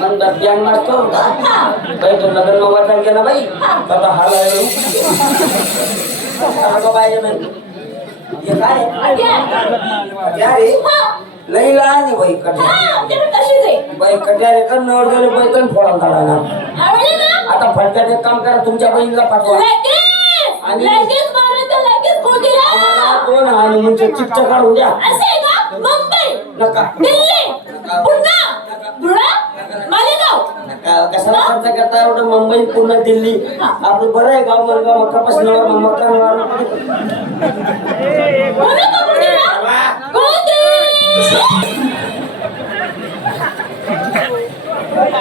मग बँक मारतो. बाई तो लग्न नव्वद गेला बाई. आता हा पाहिजे नाही काय लई लहान बाई कट्या बाई कट्या रे कर नवर गेले बाई तर फोडा काढा आता फटक्यात एक काम करा तुमच्या बहिणीला पाठवा. आम्हाला दोन आणि म्हणजे चिठ्ठ्या काढून द्या? नका. कशाला खर्च करता? एवढं मुंबई पूर्ण दिल्ली. आपलं बरं आहे गाव मरगाव मक्कापासून मक्का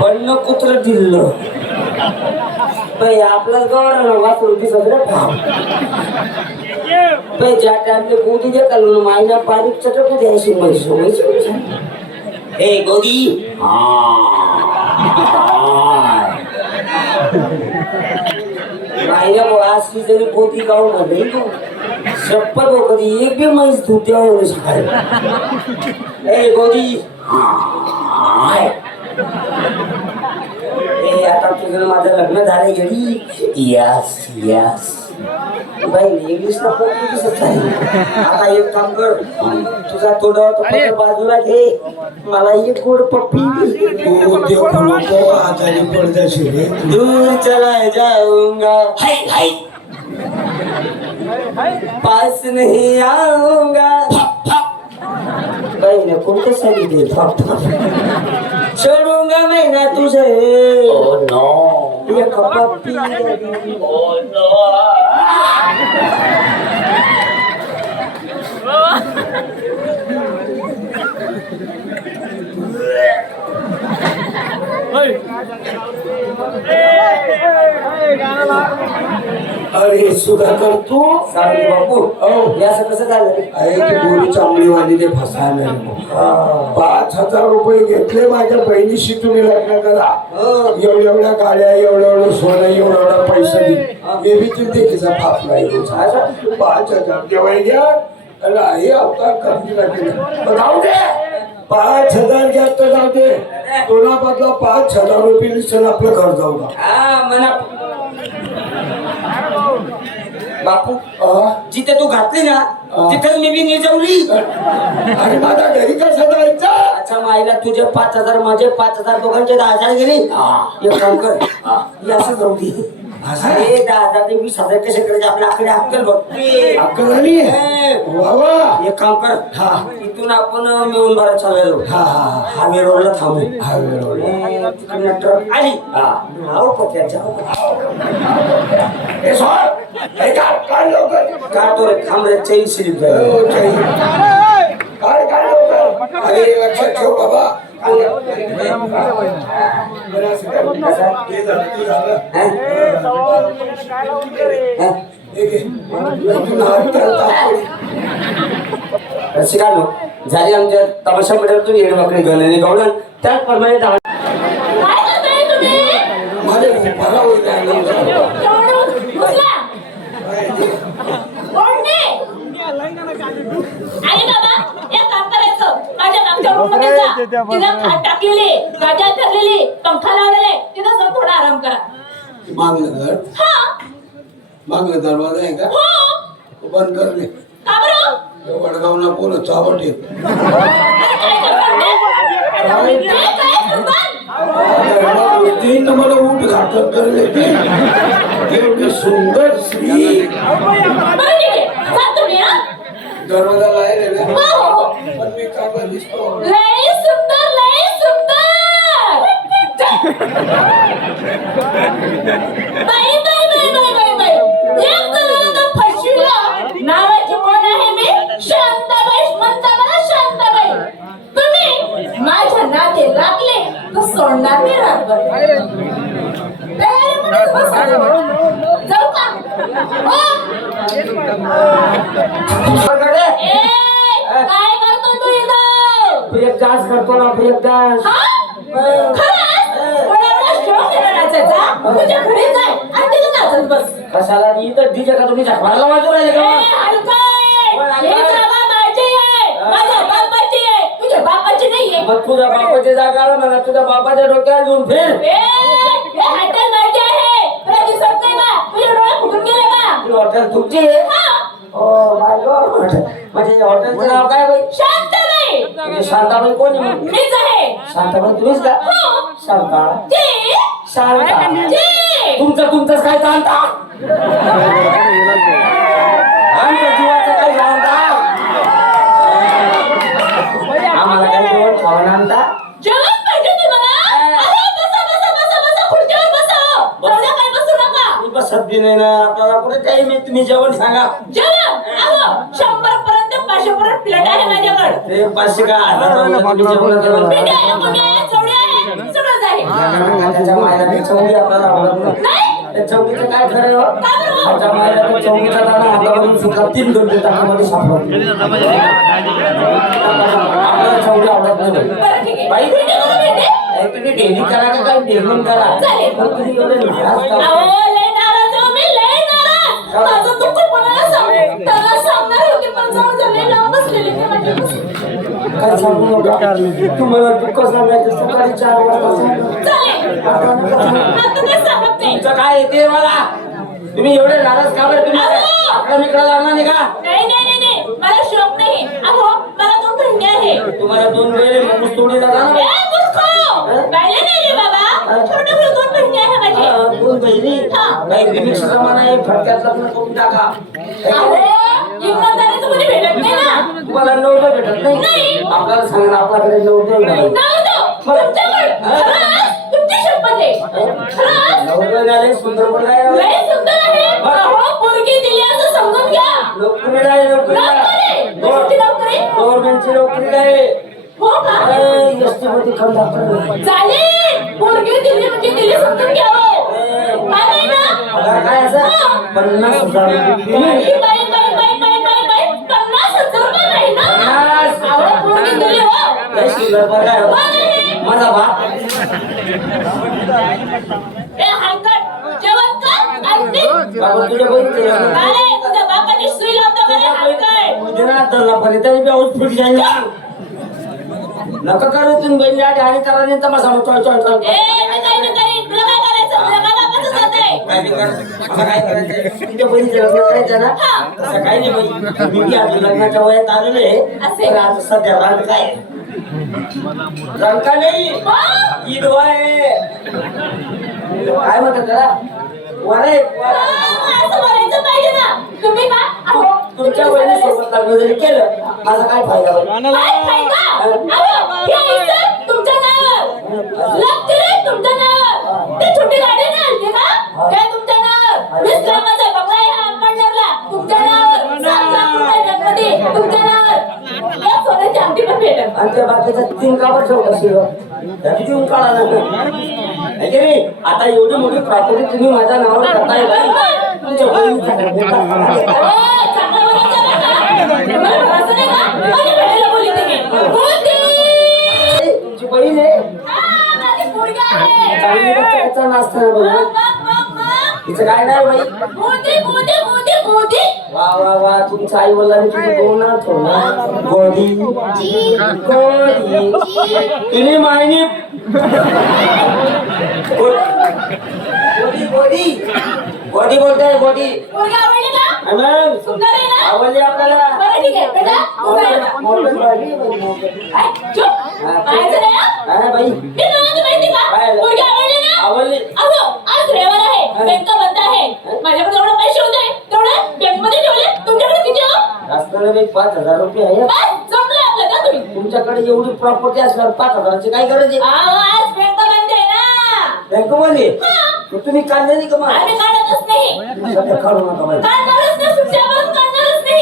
पण कुत्र दिलं. बाई आपला गवर वाचून दिसत रे बाई ज्या टाइमले गोदी दे कालून मायना पारीक चटक द्यायची म्हैस. ए गोदी? हा. मायना असली जरी गोदी गावमध्ये शपथ कधी एक बी म्हैस धुत्यावर सकाळी ए गोदी. हाय. ए आता तुझं माझं लग्न झालं गेली यस यस. बाई आहे आता एक काम कर तुझा तोडावर बाजूला घे. मला एक गोड पप्पी। तू देखो नको आजारी पडदाशी रे. दूर चला जाऊंगा. हाय हाय. पास नहीं आऊंगा. बाई ने कोणतं सांगितले? छोडूंगा मैं ना तुझे. ओ नो एक पप्पी. ओ नो अरे सुधाकर तू सारंगी बापू हो. या असं कसं झालं. आहे ती गोरी चांगलीवाली ते फसायला पाच हजार रुपये घेतले माझ्या बहिणीशी तुम्ही लग्न करा. एवढ्या एवढ्या गाड्या एवढं एवढं सोनं एवढं एवढा पैसे दे हे बी तुम्ही देखीचा फाप नाही. पाच हजार जेव्हा घ्या? आणि हे अवतार करतील जाऊ दे. पाच हजार घ्या तर जाऊ दे. तोला बदला पाच हजार रुपये आपलं घर जाऊ हा म्हणा बापू? जिथे तू घातली ना. तिथेच मी बी निजवली आणि माझा घरी कसा जायचा अच्छा माईला तुझे पाच हजार माझे पाच हजार दोघांचे दहा हजार गेले एक काम कर असं जाऊ दे? अरे हजार ते वीस हजार कसे करायचे आपल्या आकडे अक्कल बघ अक्कल आली वा वा एक काम कर हा. इथून आपण मिळून बरं चाललो हा हा हायवे रोडला थांबू हा वेळ आणि तिकडनं ट्रक आली हे हे काढ काढ लवकर का तो रे थांब रे चैन स्लिप हो, झाली जय. काढ काढ लवकर अरे लक्षात ठेव बाबा शिकालो झाली आमच्या तमाशा मंडळातून येडवाकडे गणने गवळण. त्याचप्रमाणे दहा मला बरा होईल आणि आणि बाबा एक काम रूममध्ये जा. तिथं खाट टाकलेली धरलेली पंखा लावलेले तिथं जाऊन थोडा आराम करा. मागलं घर हा. मागलं दरवाजा आहे का? हो. बंद कर रे. का बरं? चावट अरे काय करणार ते? काय काय करणार? तीन मला ऊट घाटत करले ते एवढी सुंदर स्त्री. बरं ठीक आहे. जा तुम्ही हा. दरवाजा लायले रे हो, हो, हो. पण मी काय दिसतो लय सुंदर लय सुंदर बाई बाई बाई बाई बाई बाई एक जणांना फसविलं नावाची कोण आहे मी शांताबाई म्हणता मला शांताबाई तुम्ही माझ्या नाते लागले तर सोडणार मी रातभर. जाऊ का? हो? ए, काय करतो तू इथं? ब्रेक डान्स करतो ना ब्रेक डान्स हा? तुझ्या घरी जाय. आणि तिथं नाचत बस. कशाला? इथं डीजे का तुम्ही झाकवायला वाजू राहिले का ही बापाची. तुझ्या बापाची. मग तुझ्या बापाच्या जागा मला तुझ्या बापाच्या डोक्यावर घेऊन फिर. हे हॉटेल ही तुमची आहे? हा, ओ माय गॉड म्हणजे हॉटेलचं नाव काय बाई? म्हणजे शांताबाई कोण शांताबाई तुम्हीच का? हो. शांता जी. शांता तुमचं तुमचंच काय जाणता आमच्या जीवाचं काय जाणता आम्हाला काय जेवण खावं आणता जेवण पाहिजे तुम्हाला अरे बसा बसा बसा बसा खुर्चीवर बसा एवढ्या काय बसू नका मी बसत बी नाही ना आपल्याला कुठे टाइम आहे तुम्ही जेवण सांगा. जेवण? अहो शंभर पर्यंत पाचशे पर्यंत प्लेट आहे माझ्याकडे. ते पाचशे का? हजार तुम्ही जेवण करा. पेटी आहे कोणी आहे चवडी आहे सगळंच आहे. त्याच्या मायला ती चौकी आपल्याला आवडत नाही. नाही? त्या चौकीचं काय खरं? हो? मायला चौकीचा सुद्धा तीन घंटे टाकामध्ये सापडतो आपल्याला चौकी आवडत नाही. बाई. करू पेटी नाही, तुम्ही डेली करा का? काय? निर्माण करा. चालेल. पण तुम्ही एवढे नाराज का? माझं दुःख कोणाला सांग? त्याला सांगणार होते पण जाऊन झाले लांब बसलेले ते माझ्यापासून. काय सांगू? नका तुम्हाला दुःख सांगायचं सकाळी चार वाजता सांगा. काय तुमचं येते मला? तुम्ही एवढे नाराज का बरं तुम्ही? काय? आपल्या मित्राला आणणार नाही का? नाही नाही मला शौक नाही. अहो मला दोन बहिणी आहे. तुम्हाला दोन जाणार नाही रे बाबा. छोटे बहिणी बहिणी हा. काही रिमिक्स जमाना आहे फटक्यात लग्न करून टाका. नाही तुम्हाला नवरं भेटत नाही. नाही. आपल्याला सांगा आपल्याकडे नाही नव्हतं. नाही सुंदर नोकरीला आहे. नोकरी कशाची नोकरी गव्हर्नमेंटची नोकरी आहे. हो का? एसटी मध्ये कंडक्टर चालेल. पोरगी दिली म्हणजे दिली समजून घ्या. काय नाही ना काय असं पन्नास हजार रुपये बाई, बाई, बाई, बाई, बाई, बाई, बाई, पन्नास हजार रुपये नाही ना पन्नास. अहो, पोरगी हो. लय सुंदर आहे. माझा बाप हलकट, जेवण कर, बाबा तुझ्या तुझ्या बापाची सुई लावतो का रे, हलकट? नका करू तुम्ही बैल आणि त्याला नाही मग चॉय ए, मी काही काय बहिणीचं लग्न करायचं ना तसं काही नाही बहिणी मी आज लग्नाच्या वयात आलेलो आहे असे. आज सध्या रांग काय रंका नाही आहे काय म्हणतात त्याला वरे हा, तुमच्या बहिणीसोबत लग्न जरी केलं माझा काय फायदा बाई फायदा? अहो, हे इज्जत तुमच्या नावावर. लक्झरी तुमच्या नावावर. ती छोटी गाडी नाही आणली का? ते तुमच्या नावावर. वीस लाखाचा बंगला आहे हा अंबरनाथला. तुमच्या नावावर. सात लाख रुपये गणपती. तुमच्या नावावर. या सोन्याची अंगठी पण भेटेल. आणि त्या बाकीच्या तीन कावर ठेवता शिल्लक त्याची देऊन काढा ना है की नाही? आता एवढी मोठी प्रॉपर्टी तुम्ही माझ्या नावावर करताय बाई तुमच्या बहिणीचा मोठा आहे. ए, चांगलं बोलायचं नाही का? तुम्हाला भरोसा नाही का? माझ्या तुम्ही. बोलती. तुमची बहीण आहे. चांगली मग. तिचं काय नाही बाई वा वा वा तुमच्या आई वडिलांनी तुझी नाव ठेवलं गोडी. गोडी. तुम्ही मायनी गोडी गोडी. गोडी बोलताय पोरगी आवडली का आनंद सुंदर आहे ना? आवडली आपल्याला. बरं ठीक आहे. बेटा उभा राहा. मोबाईल वाढली बाई, मोबाईल. काय? चुप. पाहायचं नाही हा? बाई. मी तुम्हाला माहिती का? काय? पोरगी आवडली ना? आवडली. अहो आज रविवार आहे. बँक बंद आहे. माझ्याकडे एवढे पैसे होते. तेवढे बँकमध्ये ठेवले. तुमच्याकडे किती हो बाई पाच हजार रुपये आहे. बस जमलं आपलं का तुम्ही? तुमच्याकडे एवढी प्रॉपर्टी असल्यावर पाच हजाराची काय गरज आहे? अहो आज बँक बंद आहे ना. बँकमध्ये? हा. मग तुम्ही काढलेली का मग? आम्ही काढतच नाही. सध्या काढणारच नाही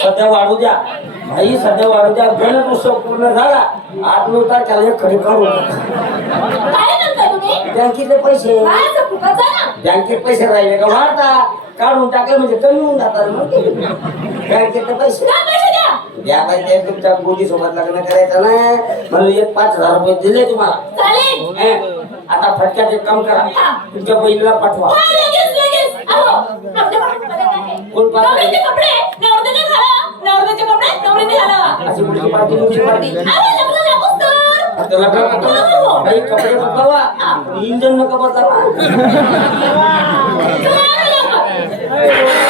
सुट्ट्या नाही. वाढू द्या. भाई सध्या वाढू द्या. गणेश उत्सव पूर्ण झाला. आठ नऊ तारखेला एक खडी काढू काय म्हणता तुम्ही? बँकेतले पैसे. काय असं फुकट जा ना. बँकेत पैसे राहिले का? वाढता. काढून टाकले म्हणजे कमी होऊन जातात मग. बँकेतले पैसे. पैसे द्या. द्या पाहिजे तुमच्या मुली सोबत लग्न करायचं ना म्हणून एक पाच हजार रुपये दिले तुम्हाला. चालेल. हं? आता फटक्यात एक काम करा. तुमच्या बहिणीला पाठवा. कोण नवरीचे कपडे नवरदेने घाला. नवरदेचे कपडे नवरीने घाला. हो, हो, कपडे